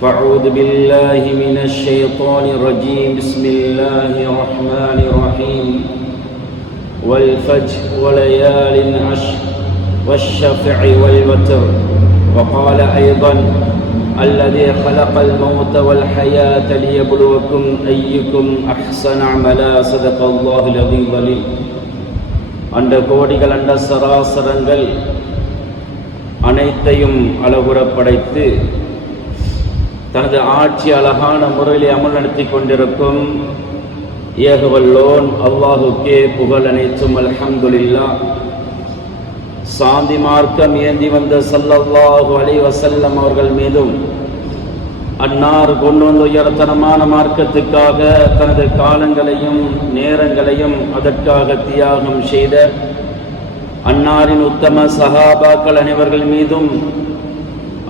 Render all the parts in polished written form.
فأعوذ بالله من الشيطان الرجيم بسم الله الرحمن الرحيم والفجر وليال عشر والشفع والوتر وقال أيضا الذي خلق الموت والحياة ليبلوكم أيكم أحسن عملا صدق الله العظيم அந்த கோடிகள் அண்ட சராசரங்கள் அனைத்தையும் அளவுற படைத்து தனது ஆட்சி அழகான முறையில் அமல் நடத்தி கொண்டிருக்கும் ஏகவல்லோன் அல்லாஹுக்கே புகழ் அனைத்தும் அல்ஹம்துலில்லாஹ். சாந்தி மார்க்கம் ஏந்தி வந்த ஸல்லல்லாஹு அலைஹி வஸல்லம் அவர்கள் மீதும் அன்னார் கொண்டு வந்த உயர்தரமான மார்க்கத்துக்காக தனது காலங்களையும் நேரங்களையும் அதற்காக தியாகம் செய்த அன்னாரின் உத்தம சஹாபாக்கள் அனைவர்கள் மீதும்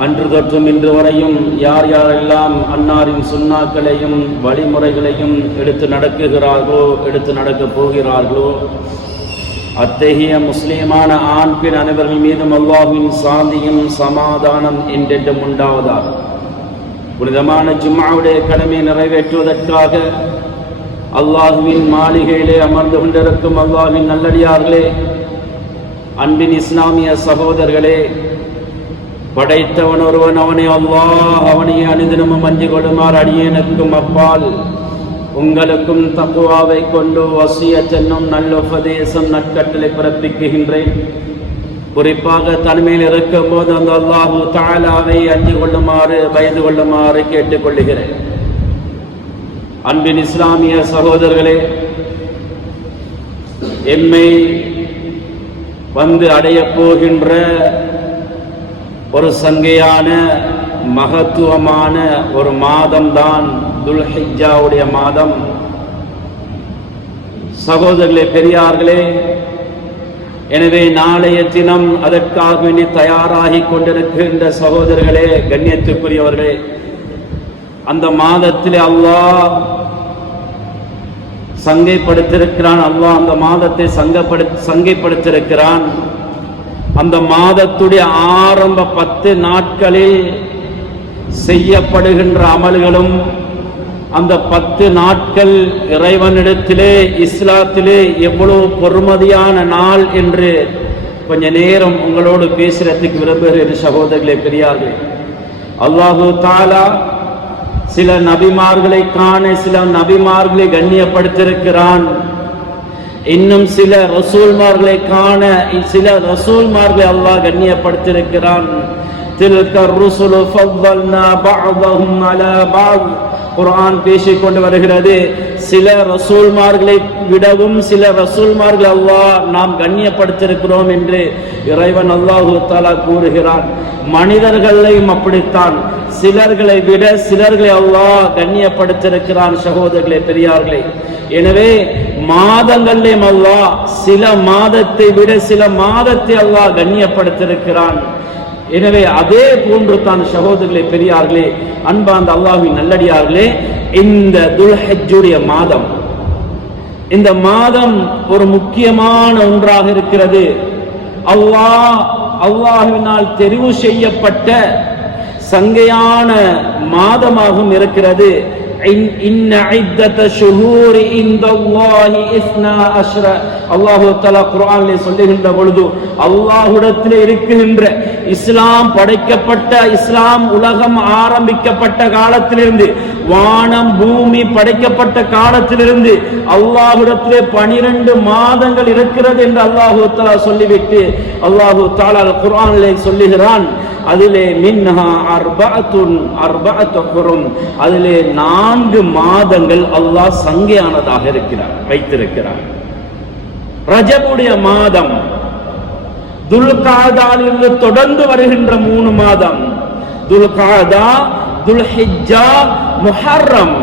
அன்று தொற்றும் இன்று வரையும் யார் யாரெல்லாம் அன்னாரின் சுன்னாக்களையும் வழிமுறைகளையும் எடுத்து நடக்குகிறார்களோ எடுத்து நடக்கப் போகிறார்களோ அத்தகைய முஸ்லிமான ஆண் பெண் அனைவர்கள் மீதும் அல்லாஹ்வின் சாந்தியும் சமாதானம் என்றென்றும் உண்டாவதாக. புனிதமான ஜும்ஆவுடைய கடமையை நிறைவேற்றுவதற்காக அல்லாஹ்வின் மாளிகையிலே அமர்ந்து கொண்டிருக்கும் அல்லாஹ்வின் நல்லடியார்களே, அன்பின் இஸ்லாமிய சகோதரர்களே, படைத்தவன் ஒருவன், அவனை அல்லாஹ், அவனையே அனுதினமும் அஞ்சி கொள்ளுமாறு அடியேனுக்கும் அப்பால் உங்களுக்கும் தக்வாவை கொண்டு வசியத் என்னும் நல்லுபதேசம் நற்கட்டளை பிறப்பிக்குகின்றேன். குறிப்பாக தனிமையில் இருக்கும் போது அந்த அல்லாஹு தஆலாவை அஞ்சி கொள்ளுமாறு பயந்து கொள்ளுமாறு கேட்டுக்கொள்ளுகிறேன். அன்பின் இஸ்லாமிய சகோதரர்களே, எம்மை வந்து அடைய போகின்ற ஒரு சங்கையான மகத்துவமான ஒரு மாதம்தான் துல்ஹிஜ்ஜாவுடைய மாதம். சகோதரர்களே, பெரியார்களே, எனவே நாளைய தினம் அதற்காக வேண்டி தயாராகி கொண்டிருக்கின்ற சகோதரர்களே, கண்ணியத்துக்குரியவர்களே, அந்த மாதத்திலே அல்லாஹ் சங்கைப்படுத்திருக்கிறான். அல்லாஹ் அந்த மாதத்தை சங்கைப்படுத்திருக்கிறான். அந்த மாதத்துடைய ஆரம்ப 10 நாட்களில் செய்யப்படுகின்ற அமல்களும் அந்த 10 நாட்கள் இறைவனிடத்திலே இஸ்லாத்திலே எவ்வளவு பொறுமதியான நாள் என்று கொஞ்ச நேரம் உங்களோடு பேசுறதுக்கு விரும்புகிற சகோதரர்களே, பெரியார்களே, அல்லாஹு தஆலா சில நபிமார்களை காண சில நபிமார்களை கண்ணியப்படுத்தியிருக்கிறான். இன்னும் சில ரசூல்மார்களை காண சில ரசூல்மார்களை அல்லாஹ் கண்ணியப்படுத்தியிருக்கிறான். தில்க ருசுலு ஃபضلنا بعضهم على بعض. குர்ஆன் பேசிக் கொண்டு வருகிறது, சில ரசூல்மார்களை விடவும் சில ரசூல்மார்களை அல்லாஹ் நாம் கண்ணியப்படுத்தியிருக்கிறோம் என்று இறைவன் அல்லாஹு தஆலா கூறுகிறான். மனிதர்களையும் அப்படித்தான், சிலர்களை விட சிலர்களை அல்லாஹ் கண்ணியப்படுத்தியிருக்கிறான். சகோதரர்களே, பெரியார்களே, எனவே மாதங்களிலும் அல்லாஹ் சில மாதத்தை விட சில மாதத்தை அல்லாஹ் கண்ணியப்படுத்தியிருக்கிறான். எனவே அதே போன்று தான் சகோதரர்களே, பெரியார்களே, அன்பார்ந்த அல்லாஹ்வின் நல்லடியார்களே, இந்த துல்ஹஜ்ஜுடைய மாதம், இந்த மாதம் ஒரு முக்கியமான ஒன்றாக இருக்கிறது. அல்லாஹ்வினால் தெரிவு செய்யப்பட்ட சங்கையான மாதமாகவும் இருக்கிறது. இன்ன இத்தத ஷுஹூரி இன்தல்லாஹி 12. அல்லாஹ் தஆலா குர்ஆனிலே சொல்லுகின்ற பொழுது, அல்லாஹ்விடத்திலே இருக்கின்ற இஸ்லாம் படைக்கப்பட்ட, இஸ்லாம் உலகம் ஆரம்பிக்கப்பட்ட காலத்திலிருந்து, வானம் பூமி படைக்கப்பட்ட காலத்திலிருந்து அல்லாஹ்விடத்திலே 12 மாதங்கள் இருக்கிறது என்று அல்லாஹ் தஆலா சொல்லிவிட்டு அல்லாஹ் தஆலா குர்ஆனிலே சொல்லுகிறான், அதிலே மின்ஹா அர்பஅத்து ஹுரும், அதிலே 4 மாதங்கள் அல்லாஹ் சங்கையானதாக வைத்திருக்கிறார். ரஜபுடைய மாதம், துல்காதாலிருந்து தொடர்ந்து வருகின்ற 3 மாதம், துல்காதா, துல்ஹிஜ்ஜா, முஹர்ரம்.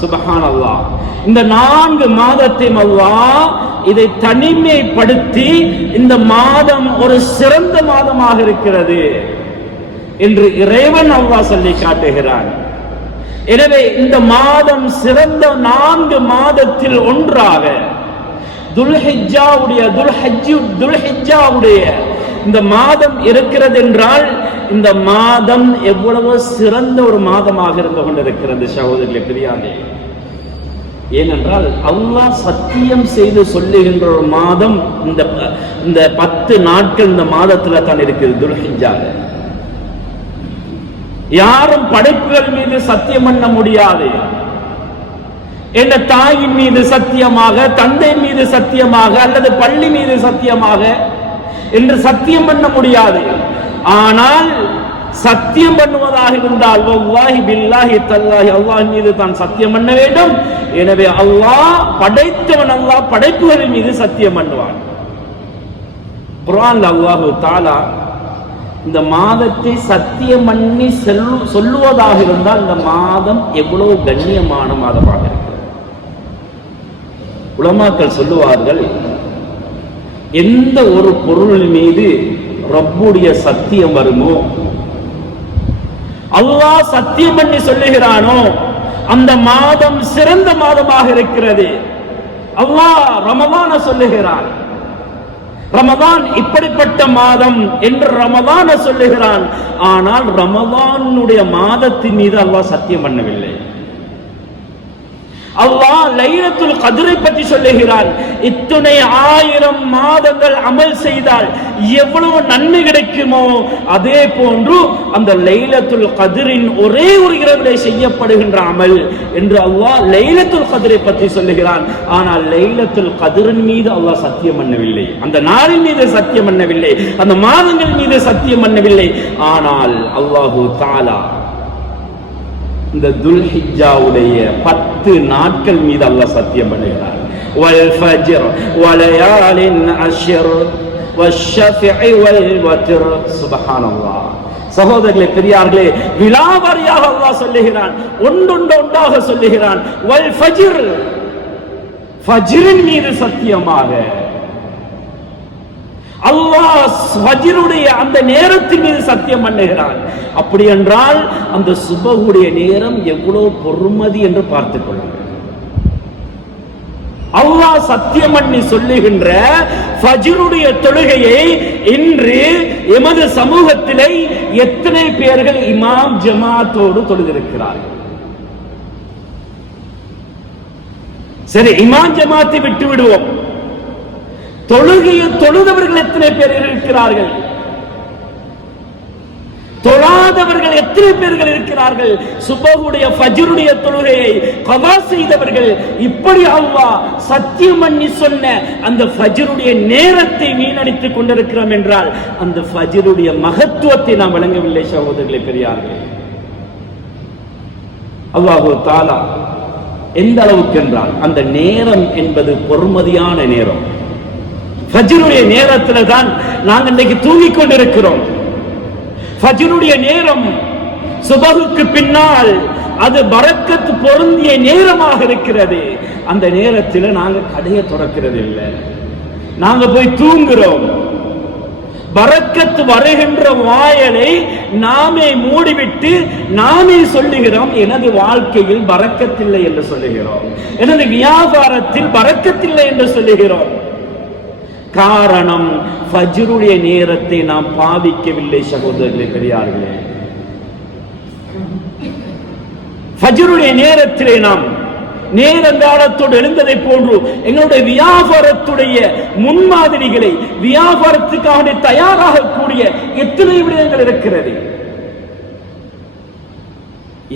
சுப்ஹானல்லாஹ், இந்த 4 மாதத்தையும் அல்லாஹ் இதை தனிமைப்படுத்தி இந்த மாதம் ஒரு சிறந்த மாதமாக இருக்கிறது என்று இறைவன் அல்லாஹ் சொல்லி காட்டுகிறான். எனவே இந்த மாதம் சிறந்த 4 மாதத்தில் ஒன்றாக துல்ஹிஜ்ஜாவுடைய இந்த மாதம் இருக்கிறது என்றால் இந்த மாதம் எவ்வளவு சிறந்த ஒரு மாதமாக இருந்து கொண்டிருக்கிறது சகோதரர்களே, பெரியாரே. ஏனென்றால் அல்லாஹ் சத்தியம் செய்து சொல்லுகின்ற ஒரு மாதம் இந்த 10 நாட்கள் இந்த மாதத்துல தான் இருக்குது, துல்ஹிஜ்ஜால. யாரும் படைப்புகள் மீது சத்தியம் பண்ண முடியாது. என்ற தாயின் மீது சத்தியமாக, தந்தை மீது சத்தியமாக, அல்லது பள்ளி மீது சத்தியமாக என்று சத்தியம் பண்ண முடியாது. ஆனால் சத்தியம் பண்ணுவதாக இருந்தால் வல்லாஹி பில்லாஹி தல்லாஹி அல்லாஹ் மீது தான் சத்தியம் பண்ண வேண்டும். எனவே அல்லாஹ் படைத்தவன், அல்லாஹ் படைப்புகளின் மீது சத்தியம் பண்ணுவான். குர்ஆன்ல அல்லாஹ் தஆலா இந்த மாதத்தை சத்தியம் பண்ணி சொல்லுவதாக இருந்தால் இந்த மாதம் எவ்வளவு கண்ணியமான மாதமாக இருக்கிறது. உலமாக்கள் சொல்லுவார்கள், எந்த ஒரு பொருள் மீது ரப்புடைய சத்தியம் வருமோ, அல்லாஹ் சத்தியம் பண்ணி சொல்லுகிறானோ அந்த மாதம் சிறந்த மாதமாக இருக்கிறது. அல்லாஹ் ரமலான சொல்லுகிறான், ரமதான் இப்படிப்பட்ட மாதம் என்று ரமதான சொல்லுகிறான். ஆனால் ரமதானுடைய மாதத்தின் மீது அல்லாஹ் சத்தியம் பண்ணவில்லை. அல்லாஹ் லைலத்துல் கத்ரை பற்றி சொல்லுகிறான். இத்தனை 1000 மாதங்கள் அமல் செய்தால் எவ்வளவு நன்மை கிடைக்குமோ அதே போன்று அந்த லைலத்துல் கத்ரின் ஒரே ஒரு இரவிலே செய்யப்படுகின்ற அமல் என்று அல்லாஹ் லைலத்துல் கத்ரை பற்றி சொல்லுகிறான். ஆனால் லைலத்துல் கத்ரின் மீது அல்லாஹ் சத்தியம் பண்ணவில்லை, அந்த நாளின் மீது சத்தியம் பண்ணவில்லை, அந்த மாதங்கள் மீது சத்தியம் பண்ணவில்லை. ஆனால் அல்லாஹு தஆலா இந்த துல்ஹிஜ்ஜாவுடைய 10 நாட்கள் மீது அல்லாஹ் சத்தியம் பண்ணுகிறார். வல் ஃபஜ்ர் வலயாலின் அஷ்ர் வஷ்ஷஃபி வல் வத்ர். சுப்ஹானல்லாஹ். சகோதரர்களே, பெரியார்களே, விலாவரியாக அல்லாஹ் சொல்லுகிறான், ஒன்றொன்றாக சொல்லுகிறான். வல் ஃபஜ்ர், ஃபஜ்ரின் மீது சத்தியமாக. அல்லாஹ் ஃபஜ்ருடைய அந்த நேரத்தின் மீது சத்தியம் பண்ணுகிறான். அப்படி என்றால் அந்த சுபஹுடைய நேரம் எவ்வளவு பொறுமதி என்று பார்த்துக் கொள்ளுங்கள். அல்லாஹ் சத்தியம் பண்ணி சொல்லுகின்ற ஃபஜ்ருடைய தொழுகையை இன்று எமது சமூகத்திலே எத்தனை பேர்கள் இமாம் ஜமாத்தோடு தொழுதிருக்கிறார்கள்? சரி, இமாம் ஜமாத்தை விட்டு விடுவோம், தொழுகையை தொழுதவர்கள் எத்தனை பேர் இருக்கிறார்கள்? தொழாதவர்கள் எத்தனை பேர்கள் இருக்கிறார்கள்? சுபஹுடைய ஃபஜ்ருடைய தொழுகையை கதா செய்தவர்கள். இப்படி அல்லாஹ் சத்தியம் பண்ணி சொன்ன அந்த ஃபஜ்ருடைய நேரத்தை வீணடித்துக் கொண்டிருக்கிறோம் என்றால் அந்த ஃபஜ்ருடைய மகத்துவத்தை நாம் வழங்கவில்லை சகோதரர்களே, பெரியார்களே. அல்லாஹு தஆலா எந்த அளவுக்கு என்றால் அந்த நேரம் என்பது பொறுமதியான நேரம். ஃபஜ்ருடைய நேரத்துல தான் நாங்கள் இன்னைக்கு தூங்கிக் கொண்டிருக்கிறோம். ஃபஜ்ருடைய நேரம் சுபஹுக்கு பின்னால் அது பரக்கத் பொருந்திய நேரமாக இருக்கிறது. அந்த நேரத்தில் நாங்க கடையை திறக்கிறது இல்லை, நாங்க போய் தூங்குறோம். பரக்கத் வருகின்ற வாயலை நாமே மூடிவிட்டு நாமே சொல்லுகிறோம், எனது வாழ்க்கையில் பரக்கத்தில்லை என்று சொல்லுகிறோம், எனது வியாபாரத்தில் பரக்கத்தில்லை என்று சொல்லுகிறோம். காரணம் ஃபஜ்ருடைய நேரத்தை நாம் பாவிக்கவில்லை சகோதரர்களே, பெரியார்களே. ஃபஜ்ருடைய நேரத்திலே நாம் நேரங்காலத்தோடு எழுந்ததை போன்று எங்களுடைய வியாபாரத்துடைய முன்மாதிரிகளை, வியாபாரத்துக்காக தயாராகக்கூடிய எத்தனை விடயங்கள் இருக்கிறது.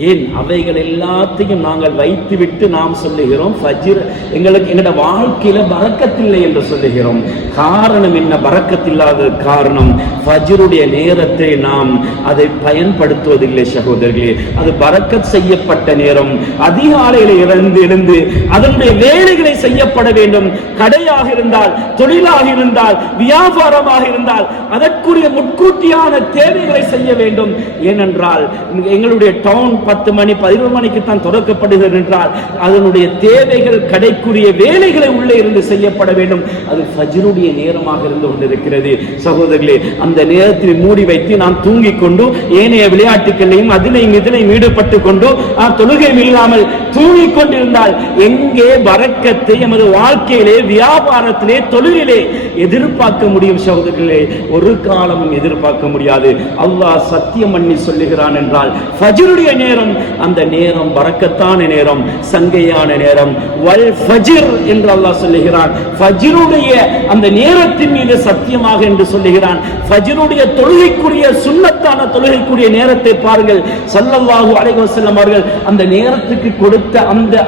ஏன் அவைகள் எல்லாத்தையும் நாங்கள் வைத்துவிட்டு நாம் சொல்லுகிறோம் ஃபஜ்ர் எங்களுக்கு எங்களுடைய வாழ்க்கையில பரக்கத்தில்லை என்று சொல்லுகிறோம். காரணம் என்ன? பரக்கத்தில்லாத காரணம் ஃபஜ்ருடைய நேரத்தை நாம் அதை பயன்படுத்துவதில்லை சகோதரர்களே. அது பரக்கத் செய்யப்பட்ட நேரம். அதிகாலையில் எழுந்து அதனுடைய வேலைகளை செய்யப்பட வேண்டும். கடையாக இருந்தால், தொழிலாக இருந்தால், வியாபாரமாக இருந்தால் அதற்குரிய முன்கூட்டியான தேவைகளை செய்ய வேண்டும். ஏனென்றால் எங்களுடைய டவுன் 10 மணி 11 மணிக்கு தான் திறக்கப்படுகிறது என்றால் அதனுடைய தேவைகள் கடைக்குரிய வேலைகளை உள்ளே இருந்து செய்யப்பட வேண்டும். அது ஃபஜ்ருடைய நேரமாக இருந்து கொண்டிருக்கிறது. சகோதரர்களே, அந்த நேரத்தில் மூடி வைத்து நாம் தூங்கிக் கொண்டு ஏனைய விளையாட்டுகளையும் அதிலையும் இதிலையும் ஈடுபட்டு கொண்டு தொழுகையும் இல்லாமல் தூங்கிக் கொண்டிருந்தால் எங்கே பரக்கத்தை எமது வாழ்க்கையிலே, வியாபாரத்திலே, தொழிலே எதிர்பார்க்க முடியும்? சகோதரர்களே, ஒரு காலமும் எதிர்பார்க்க முடியாது. அல்லாஹ் சத்தியம் பண்ணி சொல்லுகிறான் என்றால் ஃபஜ்ருடைய நேரம், அந்த நேரம் பரக்கத்தான நேரம், சங்கையான நேரம். வல் ஃபஜ்ர் என்று அல்லாஹ் சொல்லுகிறான். ஃபஜ்ருடைய அந்த நேரத்தின் மீது சத்தியமாக என்று சொல்லுகிறான். ஃபஜ்ருடைய தொழுகைக்குரிய சுன்னத்தான தொழுகைக்குரிய நேரத்தை பாருங்கள். ஸல்லல்லாஹு அலைஹி வஸல்லம் அவர்கள் அந்த நேரத்துக்கு கொடுத்த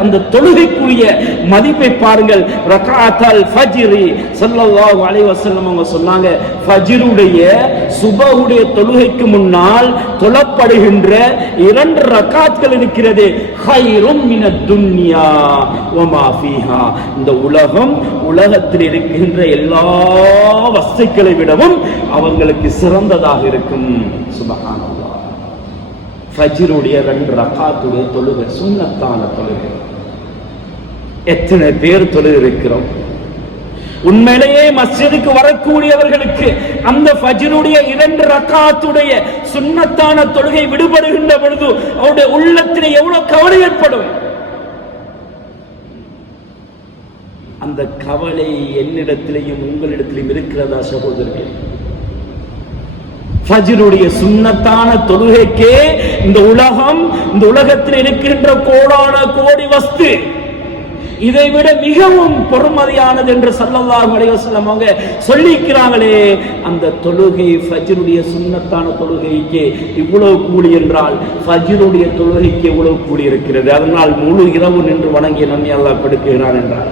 அந்த தொழுகைக்குரிய மதிப்பை பாருங்கள். ரக்அத்தல் ஃபஜ்ரி ஸல்லல்லாஹு அலைஹி வஸல்லம் அவங்க சொன்னாங்க, ஃபஜ்ருடைய சுபஹுடைய தொழுகைக்கு முன்னால் தொழப்படுகின்ற 2 ரக்காத்கள் இருக்கிறது. ஹைரும் மினத் துன்யா வமா ஃபீஹா. இந்த உலகத்தில் இருக்கின்ற எல்லா வஸ்துக்களை விடவும் அவங்களுக்கு சிறந்ததாக இருக்கும். சுப்ஹானல்லாஹ். ஃபஜ்ருடைய 2 ரக்காத்துடைய தொழுகை, சுன்னத்தான தொழுகை. எத்தனை பேர் தொழுகை இருக்கிறோம்? உண்மையிலேயே மஸ்ஜிதுக்கு வரக்கூடியவர்களுக்கு அந்த ஃபஜ்ருடைய 2 ரக்காத்துடைய சுன்னத்தான தொழுகை விடுபடுகின்ற பொழுது அவருடைய உள்ளத்திலே எவ்வளவு கவலை ஏற்படும். அந்த கவலை என்னிடத்திலேயும் உங்களிடத்திலும் இருக்கிறதா சகோதரர்களே? ஃபஜ்ருடைய சுன்னத்தான தொழுகைக்கே இந்த உலகத்தில் இருக்கின்ற கோடான கோடி வஸ்து இதை விட மிகவும் பொறுமதியானது என்று ஸல்லல்லாஹு அலைஹி வஸல்லம் அவங்க சொல்லிக்கிறாங்களே. அந்த தொழுகை, ஃபஜ்ருடைய சுன்னத்தான தொழுகைக்கு இவ்வளவு கூலி என்றால் ஃபஜ்ருடைய தொழுகைக்கு எவ்வளவு கூலி இருக்கிறது? அதனால் முழு இரவு நின்று வணங்கிய நன்மை அல்லாஹ் கொடுக்கிறான் என்றார்.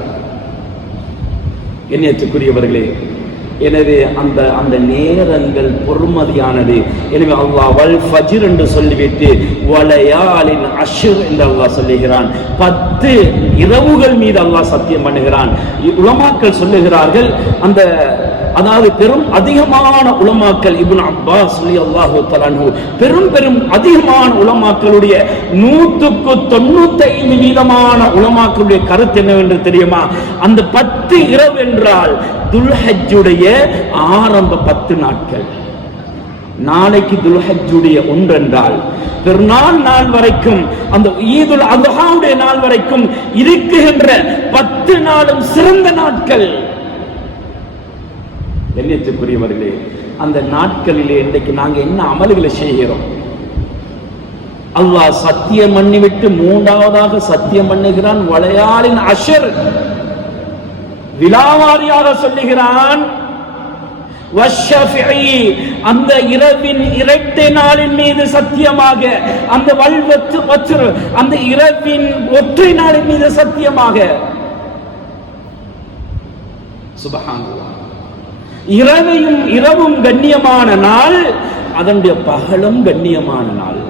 கண்ணியத்துக்குரியவர்களே, எனவே அந்த நேரங்கள் பொறுமதியானது. எனவே அல்லாஹ் வல் ஃபஜ்ர் என்று சொல்லிவிட்டு வலயாலின் அஷ்ர் என்று அல்லாஹ் சொல்லுகிறான். 10 இரவுகள் மீது அல்லாஹ் சத்தியம் பண்ணுகிறான். உலமாக்கள் சொல்லுகிறார்கள், அதாவது பெரும் அதிகமான உலமாக்கள், இப்னு அப்பாஸ் ரலியல்லாஹு தஆலா அன்ஹு, பெரும் அதிகமான உலமாக்களுடைய 195% உலமாக்களுடைய கருத்து என்னவென்று தெரியுமா? அந்த 10 இரவு என்றால் துல்ஹஜ்ஜுடைய ஆரம்ப 10 நாட்கள். நாளைக்கு துல்ஹஜ்ஜுடைய 1 என்றால் பெருநாள் நாள் வரைக்கும், அந்த ஈதுல் அத்ஹாவுடைய நாள் வரைக்கும் இருக்குகின்ற 10 நாளும் சிறந்த நாட்கள். கண்ணியத்துக்குரியவர்களே, அந்த நாட்களிலே இன்றைக்கு நாங்க என்ன அமல்களை செய்கிறோம்? அல்லாஹ் சத்தியம் பண்ணிவிட்டு 3ஆவதாக சத்தியம் பண்ணுகிறான், வலயாலின் அஷ்ர், விலாவாரியாக சொல்லுகிறான். அந்த இரவின் இரட்டை நாளின் மீது சத்தியமாக, அந்த அந்த இரவின் ஒற்றை நாளின் மீது சத்தியமாக. சுப்ஹானல்லாஹ். இரவும் கண்ணியமான நாள், அதனுடைய பகலும் கண்ணியமான நாள்.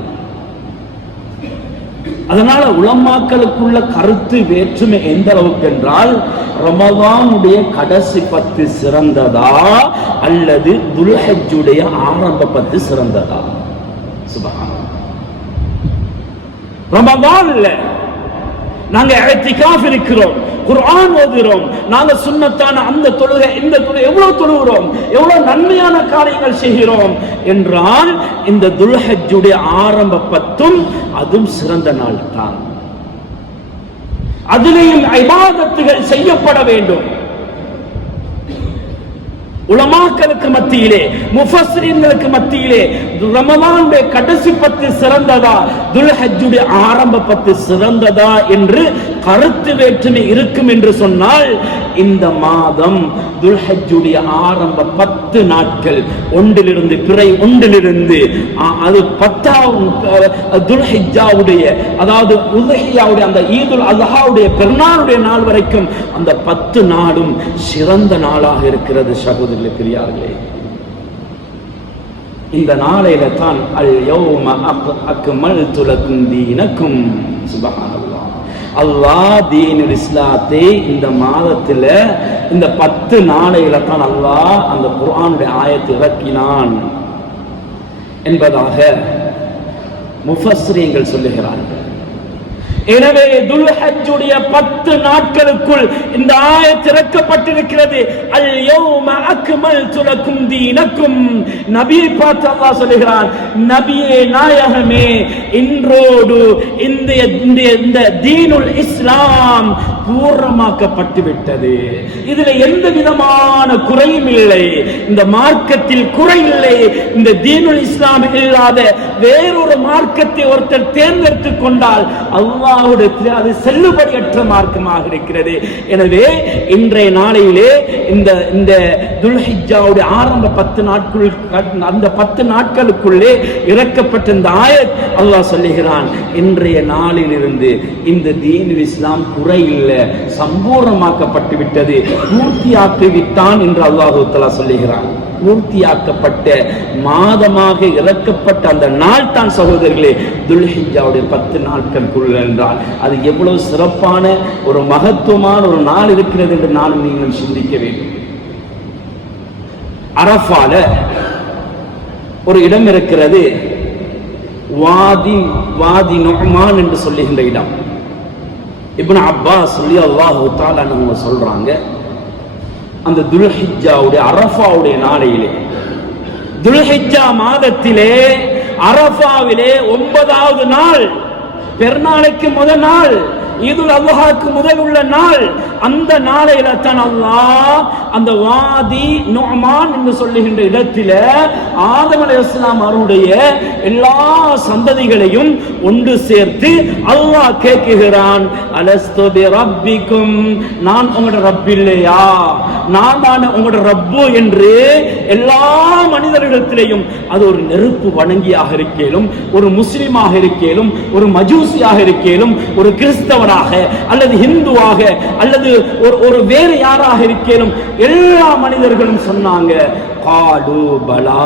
அதனால உலமாக்களுக்குள்ள கருத்து வேற்றுமை எந்த அளவுக்கு என்றால், ரமதானுடைய கடைசி 10 சிறந்ததா அல்லது துல்ஹஜ்ஜுடைய ஆரம்ப 10 சிறந்ததா? சுப்ஹானல்லாஹ். ரமதான்ல நாங்க இஅ்திகாஃப் இருக்கிறோம், குர்ஆன் ஓதுகிறோம், நாங்க சுன்னத்தான அந்த தொழுகை இந்த தொழுகை எவ்வளவு தொழுகிறோம், எவ்வளவு நன்மையான காரியங்கள் செய்கிறோம் என்றால் இந்த துல்ஹஜ்ஜுடைய ஆரம்ப 10 அதுவும் சிறந்த நாள் தான். அதிலேயும் இபாதத்துகள் செய்யப்பட வேண்டும். உலமாக்களுக்கு மத்தியிலே, முஃபஸ்ஸிரீன்களுக்கு மத்தியிலே ரமலானுடைய கடைசி 10 சிறந்ததா, துல்ஹஜ்ஜுடைய ஆரம்ப 10 சிறந்ததா என்று கருத்து வேற்றுமை இருக்கும் என்று சொன்னால், இந்த மாதம் துல்ஹஜ்ஜுடைய ஆரம்ப 10 நாட்கள் ஒன்றிலிருந்து பிறை ஒன்றிலிருந்து அது 10ஆவது துல்ஹிஜ்ஜாவுடைய, அதாவது உத்ஹியாவுடைய, அந்த ஈதுல் அத்ஹாவுடைய பெருநாளுடைய நாள் வரைக்கும் அந்த 10 நாளும் சிறந்த நாளாக இருக்கிறது. சகோதரர்களே, பெரியார்களே, இந்த நாளையில தான் அல் யௌம அக்மல்து லக்கும் தீனக்கும். சுப்ஹானல்லாஹ். அல்லாஹ் தீனுல் இஸ்லாத்தை இந்த மாதத்துல இந்த 10 நாளையில தான் அல்லாஹ் அந்த குர்ஆனுடைய ஆயத்தை இறக்கினான் என்பதாக முஃபஸ்ஸிரீன்கள் சொல்லுகிறார்கள். எனவே துல்ஹஜ்ஜுடைய 10 நாட்களுக்குள் இந்த ஆயத் இறக்கப்பட்டிருக்கிறது. அல் யௌம அக்மல்து லக்கும் தீனக்கும். நபியை பார்த்து அல்லாஹ் சொல்கிறான், நபியே நாயகமே, இன்றோடு இந்த தீனுல் இஸ்லாம் பூர்ணமாக்கப்பட்டு விட்டது. இதுல எந்த விதமான குறையும் இல்லை. இந்த மார்க்கத்தில் குறை இல்லை. இந்த தீனுல் இஸ்லாம் இல்லாத வேறொரு மார்க்கத்தை ஒருத்தர் தேர்ந்தெடுத்துக் கொண்டால் அல்லாஹ்வுடைய அது செல்லுபடியற்ற மார்க்கமாக இருக்கிறது. எனவே இன்றைய நாளையிலே இந்த துல்ஹிஜ்ஜாவுடைய ஆரம்ப 10 நாட்கள், அந்த 10 நாட்களுக்குள்ளே இறக்கப்பட்ட இந்த ஆயத் அல்லாஹ் சொல்லுகிறான், இன்றைய நாளிலிருந்து இந்த தீனுல் இஸ்லாம் குறை இல்லை, சம்பூர்ணமாக்கப்பட்டு விட்டது, பூர்த்தியாக்கி விட்டான் என்று அல்லாஹ் தஆலா சொல்லுகிறான். பூர்த்தியாக்கப்பட்ட மாதமாக இறக்கப்பட்ட அந்த நாள் தான் சகோதரர்களே துல்ஹிஜ்ஜாவுடைய 10 நாட்களுக்குள் என்றால் அது எவ்வளவு சிறப்பான ஒரு மகத்துவமான ஒரு நாள் இருக்கிறது என்று நானும் நீங்கள் சிந்திக்க வேண்டும். அரஃபால ஒரு இடம் இருக்கிறது, வாதி நுஅமான் என்று சொல்லுகின்ற இடம். இப்னு அப்பாஸ் ரலியல்லாஹு தஆலா அவங்க சொல்றாங்க, அந்த துல்ஹிஜ்ஜாவுடைய அரஃபாவுடைய நாளையிலே, துல்ஹிஜ்ஜா மாதத்திலே அரஃபாவிலே 9வது நாள், பெருநாளைக்கு முதல் நாள், ஈதுல் அல்ஹாக்கு முதல் உள்ள நாள், அந்த நாளையில தான் அல்லாஹ் அந்த வாதி நுஅமான் என்று சொல்லுகின்ற இடத்தில ஆதம் அலைஹிஸ்ஸலாம் அவருடைய எல்லா சந்ததிகளையும் ஒன்று சேர்த்து அல்லாஹ் கேட்கிறான், அலஸ்து பி ரப்பிக்கும், நான் உங்களோட ரப் இல்லையா, நான் தான் உங்களோட ரப்பு என்று எல்லா மனிதர்களிடத்திலேயும், அது ஒரு நெருப்பு வணங்கியாக இருக்கேலும், ஒரு முஸ்லிமாக இருக்கேலும், ஒரு மஜூசியாக இருக்கேலும், ஒரு கிறிஸ்தவனாக அல்லது ஹிந்துவாக அல்லது ஒரு வேறு யாராக இருக்கேலும், எல்லா மனிதர்களும் சொன்னாங்க, காலு பலா,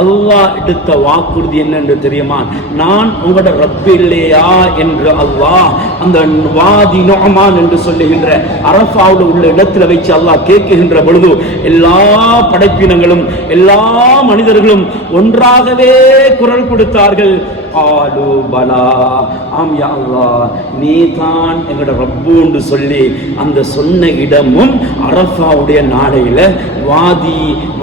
அல்லாஹ் எடுத்த வாக்குறுதி என்ன என்று தெரியுமா, நான் உங்களோட ரப்பு இல்லையா என்று அல்லாஹ் அந்த வாதி நுஅமான் என்று சொல்லுகின்ற அரஃபாவுல உள்ள இடத்துல வச்சு அல்லாஹ் கேட்கின்ற பொழுது எல்லா படைப்பினங்களும் எல்லா மனிதர்களும் ஒன்றாகவே குரல் கொடுத்தார்கள், காலு பலா, ஆம் யா அல்லாஹ், நீ தான் எங்களோட ரப்பு என்று சொல்லி அந்த சொன்ன இடமும் அரஃபாவுடைய நாளையில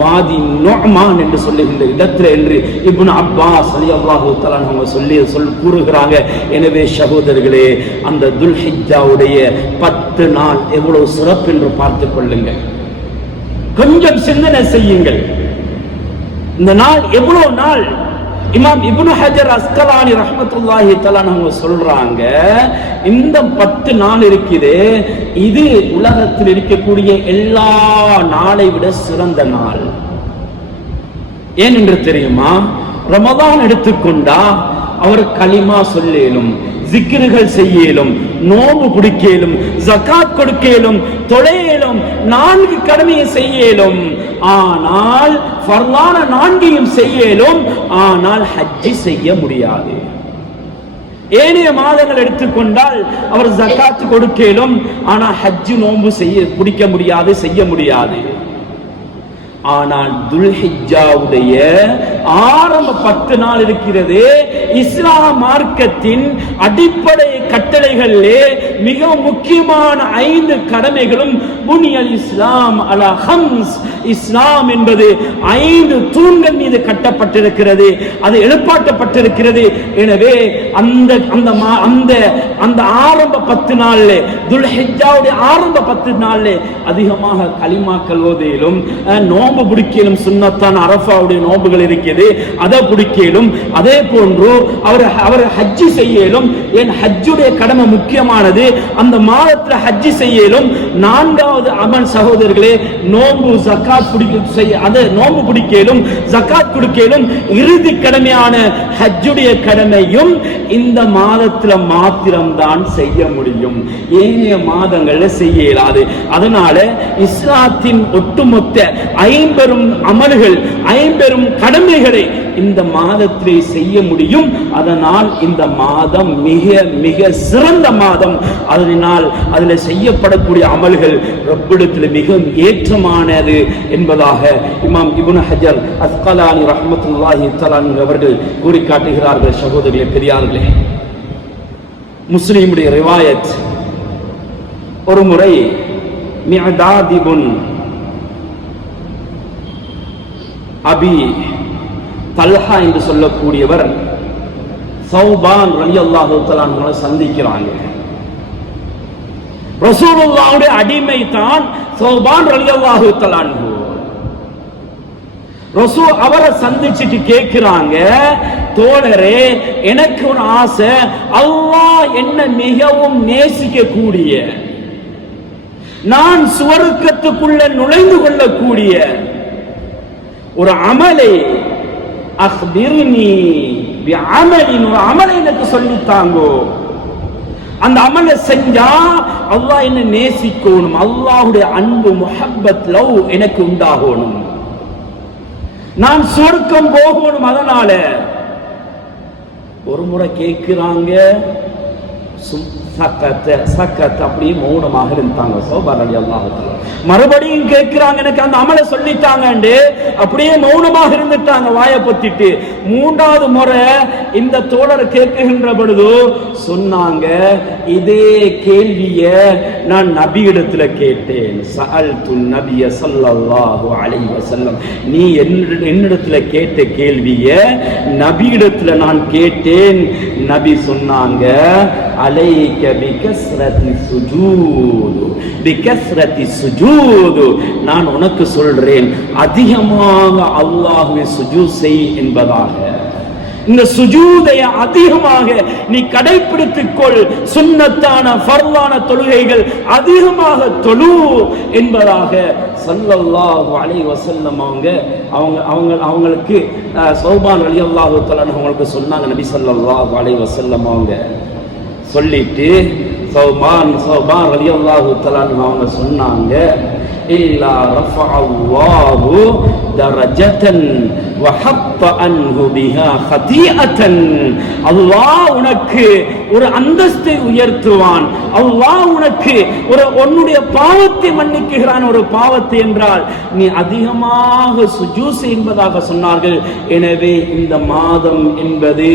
வாதி நுஅமான் என்று சொல்லுகின்ற இடத்துல என்று இப்னு அப்பாஸ் ரலியல்லாஹு தஆலா அவங்க சொல்லி கூறுகிறாங்க. எனவே சகோதரர்களே, அந்த துல்ஹிஜ்ஜாவுடைய 10 நாள் எவ்வளவு சிறப்பு என்று பார்த்துக் கொள்ளுங்கள். கொஞ்சம் சிந்தனை செய்யுங்கள். இந்த நாள் எவ்வளவு நாள். இமாம் இப்னு ஹஜர் அஸ்கலானி ரஹ்மத்துல்லாஹி தஆலா அவங்க சொல்றாங்க, இந்த 10 நாள் இருக்குது, இது உலகத்தில் இருக்கக்கூடிய எல்லா நாளை விட சிறந்த நாள். ஏன் என்று தெரியுமா? ரமதான் எடுத்துக்கொண்டா அவர் கலிமா சொல்லேலும், ஜிக்ருகள் செய்யலும், நோம்பு பிடிக்கலும், ஜகாத் கொடுக்கலும், தொழையலும், 4 கடமையை செய்யலும், ஆனால் ஃபர்லான 4ஐயும் செய்யலும், ஆனால் ஹஜ்ஜி செய்ய முடியாது. ஏனைய மாதங்கள் எடுத்துக்கொண்டால் அவர் ஜகாத் கொடுக்கலும், ஆனா ஹஜ்ஜு நோம்பு பிடிக்க முடியாது, செய்ய முடியாது. ஆனால் துல்ஹிஜ்ஜாவுடைய ஆரம்ப 10 நாள் இருக்கிறது, இஸ்லாம் மார்க்கத்தின் அடிப்படை கட்டளைகளிலே மிக முக்கியமான 5 கடமைகளும் புனியல் இஸ்லாம் அலா ஹம்ஸ், இஸ்லாம் என்பது 5 தூண்கள் மீது கட்டப்பட்டிருக்கிறது, அது எழுப்பாட்டப்பட்டிருக்கிறது. எனவே அந்த ஆரம்ப 10 நாள்ல, துல்ஹிஜ்ஜாவுடைய ஆரம்ப 10 நாள்ல அதிகமாக கலிமாக்கள் ஓதிலும், நோம்பு பிடிக்கலும், சுன்னத்தான் அரஃபாவுடைய நோம்புகள் இருக்கிறது, அதை பிடிக்கலும், அதே போன்று அவர் ஹஜ்ஜி செய்யலும். ஏன் ஹஜ்ஜுடைய கடமை முக்கியமானது, அந்த மாதத்துல ஹஜ்ஜி செய்யலும். 4வது அமல் சகோதரர்களே, நோம்பு ஜகாத் நோம்பு பிடிக்கலும், ஜகாத் கொடுக்கலும். இறுதி கடமையான ஹஜ்ஜுடைய கடமையும் இந்த மாதத்துல மாத்திரம்தான் செய்ய முடியும், ஏனைய மாதங்கள்ல செய்ய இயலாது. அதனால இஸ்லாத்தின் ஒட்டுமொத்த 50 அமல்கள், 50 கடமைகளை இந்த மாதத்திலே செய்ய முடியும். அதனால் இந்த மாதம் மிக மிக சிறந்த மாதம். அதனால் அதில் செய்யப்படக்கூடிய அமல்கள் ரப்பிடத்தில் மிக ஏற்றமானது என்பதாக இமாம் இப்னு ஹஜர் அஸ்கலானி ரஹ்மத்துல்லாஹி தஆலா அவர்கள் கூறி காட்டுகிறார்கள். சகோதரர்களே, பெரியார்களே, முஸ்லிமுடைய ரிவாயத், ஒரு முறை மிஅதாத் இப்னு அபி தல்ஹா என்று சொல்லக்கூடியவர் சௌபான் ரலியல்லாஹு தஆலா அன்ஹு சந்திக்கிறாங்க. ரசூலுல்லாஹ்வுடைய அடிமை தான் சௌபான் ரலியல்லாஹு தஆலா அன்ஹு. ரசூல் அவரை சந்திச்சிட்டு கேட்கிறாங்க, தோழரே, எனக்கு ஒரு ஆசை, அல்லாஹ் என்ன மிகவும் நேசிக்க கூடிய, நான் சுவர்க்கத்துக்குள்ள நுழைந்து கொள்ளக்கூடிய ஒரு அமலை, அக்பிர்னி பிஅமலின், ஒரு அமலை எனக்கு சொல்லித்தாங்கோ. அந்த அமலை செஞ்சா அல்லாஹ் என்ன நேசிக்கணும், அல்லாஹ்வுடைய அன்பு முஹப்பத் லவ் எனக்கு உண்டாகணும், நான் சொர்க்கம் போகணும். அதனால ஒரு முறை கேட்கிறாங்க, அப்படியே மௌனமாக இருந்தாங்க சௌபான் ரலியல்லாஹு தஆலா. மறுபடியும் கேட்கிறாங்க, எனக்கு அந்த அமலை சொல்லிட்டாங்க, அப்படியே மௌனமாக இருந்துட்டாங்க வாயை பொத்திட்டு. மூன்றாவது முறை இந்த தோழர் கேட்கின்ற பொழுது சொன்னாங்க, இதே கேள்விய நான் நபியிடத்துல கேட்டேன். சஅல்து நபிய ஸல்லல்லாஹு அலைஹி வஸல்லம், நீ என்னிடத்துல கேட்ட கேள்விய நபியிடத்துல நான் கேட்டேன். நபி சொன்னாங்க, அலைக பிகஸ்ரத்தி சுஜூத், பிகஸ்ரத்தி சுஜூத், நான் உனக்கு சொல்றேன், அதிகமாக அல்லாஹ்வை சுஜூத் செய் என்பதாக. இந்த சுஜூதை அதிகமாக நீ கடைபிடித்துக் கொள், சுன்னத்தான ஃபர்லான தொழுகைகள் அதிகமாக தொழு என்பதாக ஸல்லல்லாஹு அலைஹி வஸல்லம் அவங்களுக்கு சௌபான் ரலியல்லாஹு தஆலா அவங்களுக்கு சொன்னாங்க. நபி ஸல்லல்லாஹு அலைஹி வஸல்லம் அவங்க சொல்லிட்டு சௌபான் ரலியல்லாஹு தஆலா அவங்க சொன்னாங்க, இல்லா ரஃபஅல்லாஹு தரஜதன் வஹத்த அன்ஹு பிஹா ஹதீஅத்தன், அல்லாஹ் உனக்கு ஒரு அந்தஸ்தை உயர்த்துவான், அல்லாஹ் உனக்கு ஒரு உன்னுடைய பாவத்தை மன்னிக்குகிறான். ஒரு பாவத்தை என்றால் நீ அதிகமாக சுஜூத் என்பதாக சொன்னார்கள். எனவே இந்த மாதம் என்பது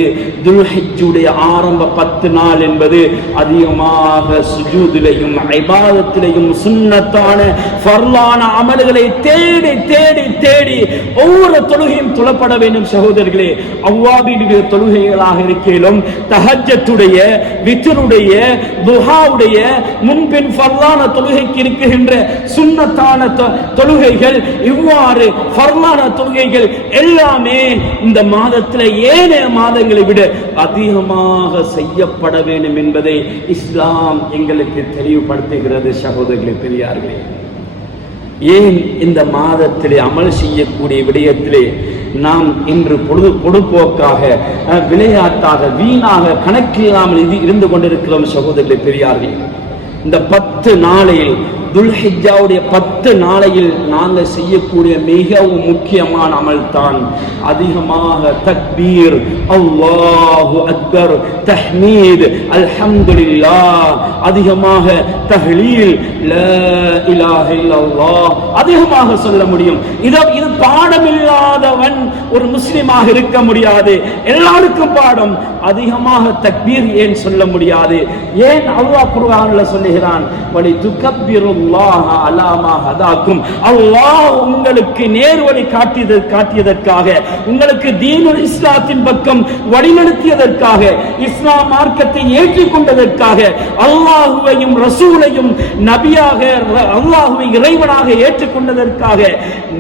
துல்ஹிஜ்ஜுடைய ஆரம்ப 10 நாள் என்பது அதிகமாக சுஜூதிலையும் இபாதத்திலையும் சுன்னத்தான ஃபர்லான அமல்களை தேடி தேடி தேடி ஒவ்வொரு தொழுகையும் தொழப்பட வேண்டும். சகோதரர்களே, அவ்வாபினுடைய தொழுகைகளாக இருக்கையிலும் தஹஜ்ஜத்துடைய, வித்ருடைய, துஹாவுடைய, முன்பின் ஃபர்லான தொழுகைக்கு இருக்கின்ற சுன்னத்தான தொழுகைகள், இவ்வாறு ஃபர்லான தொழுகைகள் எல்லாமே இந்த மாதத்தில் ஏனைய மாதங்களை விட அதிகமாக செய்யப்பட வேண்டும் என்பதை இஸ்லாம் எங்களுக்கு தெளிவுபடுத்துகிறது. சகோதரர்களே, பெரியார்களே, ஏன் இந்த மாதத்திலே அமல் செய்யக்கூடிய விடயத்திலே நாம் இன்று பொழுதுபோக்காக, விளையாட்டாக, வீணாக, கணக்கில்லாமல் இருந்து கொண்டிருக்கிறோம். சகோதரர்களே, பெரியார்களே, இந்த 10 நாளையில், துல்ஹிஜ்ஜாவுடைய 10 நாளையில் நாங்கள் செய்யக்கூடிய மிகவும் முக்கியமான அமல் தான் அதிகமாக தக்பீர், அல்லாஹு அக்பர், தஹ்மீத், அல்ஹம்துலில்லாஹ், அதிகமாக தஹ்லீல், லா இலாஹ இல்லல்லாஹ் அதிகமாக சொல்ல முடியும். இது பாடமில்லாதவன் ஒரு முஸ்லிமாக இருக்க முடியாது. எல்லாருக்கும் பாடம். அதிகமாக தக்பீர் ஏன் சொல்ல முடியாது? ஏன் அல்லாஹ் குர்ஆன்ல சொல்லுகிறான், வலி துகப்பிருல்லாஹ அலா மா ஹதாக்கும், அல்லாஹ் உங்களுக்கு நேர்வழி காட்டியதற்காக, உங்களுக்கு தீனுல் இஸ்லாத்தின் பக்கம் வழிநடத்தியதற்காக, இஸ்லாம் மார்க்கத்தை ஏற்றுக்கொண்டதற்காக, அல்லாஹுவையும் ரசூலையும் நபியாக, அல்லாஹுவை இறைவனாக ஏற்றுக்கொண்டதற்காக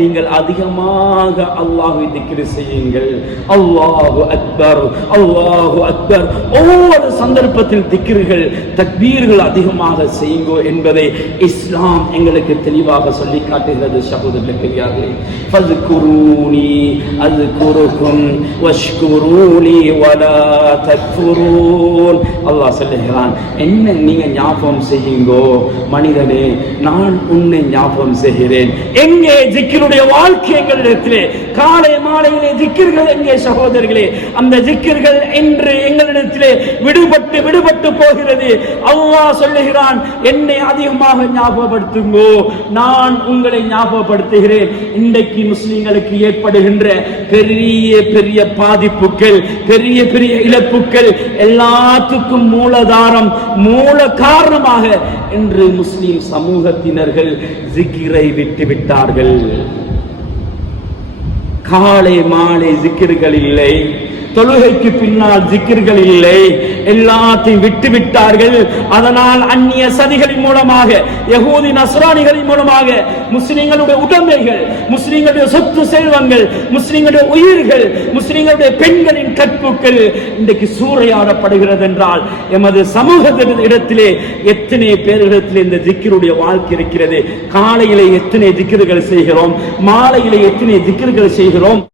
நீங்கள் அதிகமாக அல்லாஹ்வை திக்ர் செய்யுங்கள். அல்லாஹு அக்பர், அல்லாஹு அக்பர். ஒவ்வொரு சந்தர்ப்பத்தில் திக்ர்கள், தக்பீர்கள் அதிகமாக செய்யுங்க என்பதை இஸ்லாம் இஸ்லாம் எங்களுக்கு தெளிவாக சொல்லி காட்டுகிறது. சகோதரர்களே, பெரியார்களே, ஃபஸ்குரூனி அஸ்குருக்கும் வஷ்குரூலி வலா தக்ஃபுரூன். அல்லாஹ் சொல்லுகிறான், என்ன நீங்க ஞாபகம் செய்யுங்கோ மனிதனே, நான் உன்னை ஞாபகம் செய்கிறேன். எங்கே ஜிக்ருடைய வாழ்க்கை எங்களிடத்திலே? காலை மாலையிலே ஜிக்ர்கள் எங்கே சகோதரர்களே? அந்த ஜிக்ர்கள் என்று எங்களிடத்திலே விடுபட்டு போகிறது. அல்லாஹ் சொல்லுகிறான், என்னை அதிகமாக ஞாபகப்படுத்துங்கோ, நான் உங்களை ஞாபகப்படுத்துகிறேன். இன்றைக்கு முஸ்லிம்களுக்கு ஏற்படுகின்ற பெரிய பெரிய பாதிப்புகள், பெரிய பெரிய இழப்புகள் எல்லாத்துக்கும் மூலதாரம், மூல காரணமாக என்று முஸ்லிம் சமூகத்தினர்கள் ஜிக்ரை விட்டுவிட்டார்கள். காலை மாலை ஜிக்ர்கள் இல்லை, தொழுகைக்கு பின்னால் ஜிக்ர்கள் இல்லை, எல்லாத்தையும் விட்டு விட்டார்கள். அதனால் அந்நிய சதிகளின் மூலமாக, யகூதி நஸ்ரானிகளின் மூலமாக முஸ்லிம்களுடைய உடைமைகள், முஸ்லிம்களுடைய சொத்து செல்வங்கள், முஸ்லிம்களுடைய உயிர்கள், முஸ்லிம்களுடைய பெண்களின் கற்புகள் இன்றைக்கு சூறையாடப்படுகிறது என்றால் எமது சமூகத்தின் இடத்திலே எத்தனை பேர்களிடத்திலே இந்த ஜிக்ருடைய வாழ்க்கை இருக்கிறது? காலையிலே எத்தனை ஜிக்ர்கள் செய்கிறோம், மாலையிலே எத்தனை ஜிக்ர்கள் செய்கிறோம்?